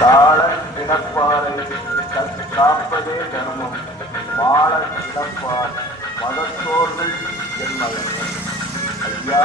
கால கிடப்பாரை காப்பதே தர்மம் மால கிடப்பார் மதத்தோர்கள் என்பதன் ஐயா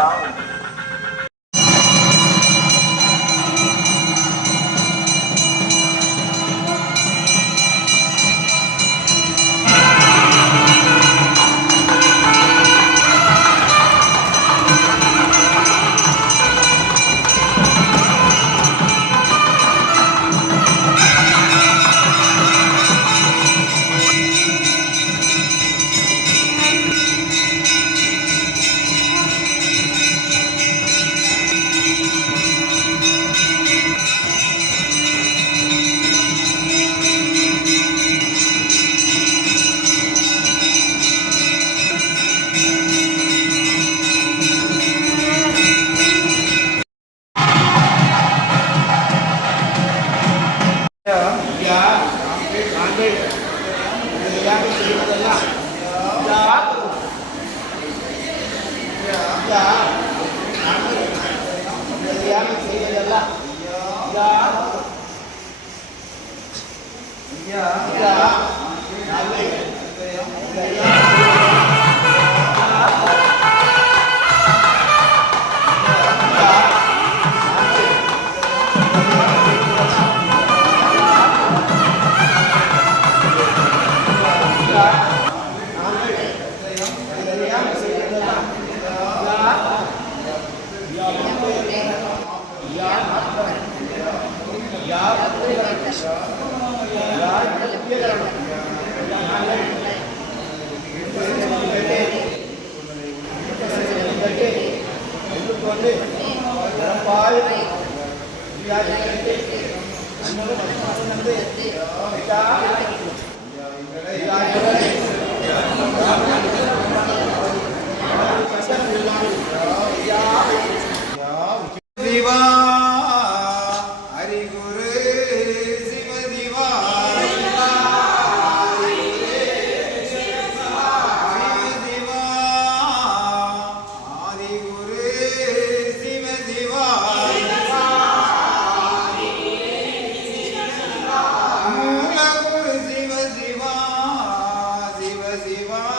ചെയ്യുവാൻ